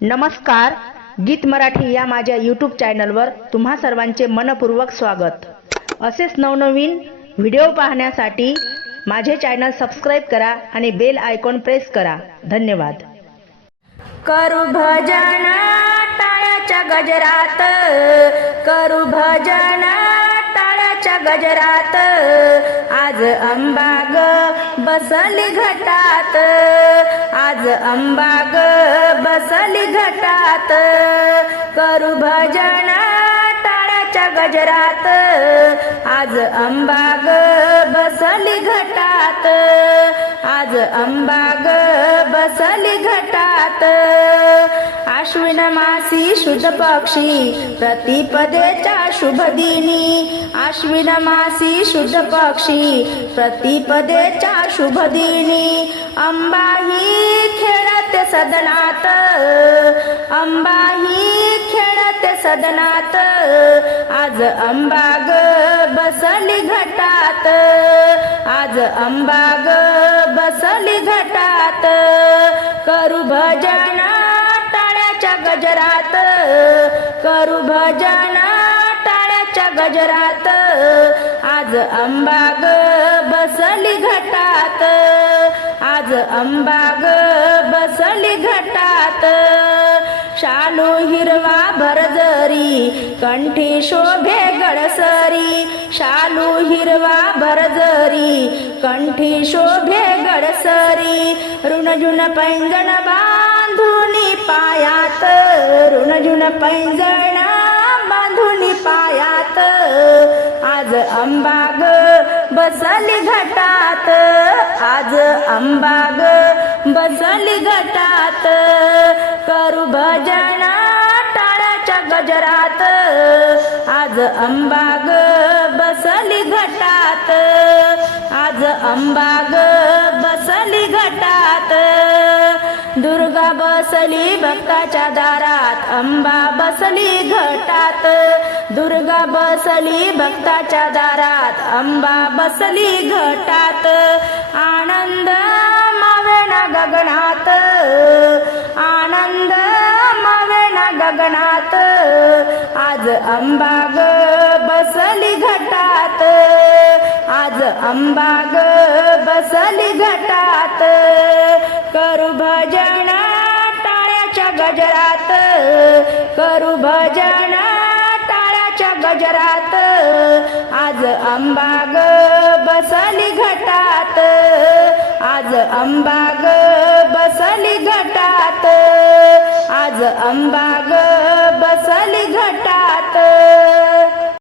नमस्कार गीत मराठी या माझ्या यूट्यूब चॅनलवर तुम्हा सर्वांचे मनपूर्वक स्वागत. असेच नवनवीन व्हिडिओ पाहण्यासाठी माझे चॅनल सबस्क्राईब करा आणि बेल आयकॉन प्रेस करा. धन्यवाद. करू भजन टाळ्याच्या गजरात करू भजन टाळ्याच्या गजरात आज अंबाग बसली घटात. आज अंबाग बसली घटात. करू भजन टाळ्याच्या गजरात. आज अंबाग बसली घटात. आज अंबाग बसली घटात. आश्विन मासी शुद्ध पक्षी प्रतिपदेच्या शुभ दिनी आश्विन मासी शुद्ध पक्षी प्रतिपदेच्या शुभ दिनी अंबाही खेळते सदनात अंबाही खेळते सदनात। आज अंबाग बसली घटात आज अंबाग बसली घटात। करू भजना गजरात. करू भजन टाळ्याच्या गजरात. आज अंबाग बसली घटात. आज अंबाग बसली घटात. शालू हिरवा भरजरी कंठी शोभे गडसरी. शालू हिरवा भरजरी कंठी शोभे गडसरी. ऋणजुन पैंजण पैंजणा बांधून पायात. आज अंबाग बसली घटात. आज अंबाग बसली घटात. करू भजन टाळाच्या गजरात. आज अंबाग बसली घटात. आज अंबाग बसली घटात. दुर्गा बसली भक्ताच्या दारात अंबा बसली घटात. दुर्गा बसली भक्ताच्या दारात अंबा बसली घटात. आनंद मावेना गगनात. आनंद मावेना गगनात. आज अंबाग बसली घटात. आज अंबाग बसली घटात. करू भजन टाळ्याच्या गजरात. करू भजन टाळ्याच्या गजरात. आज अंबाग बसली घटात. आज अंबाग बसली घटात. आज अंबाग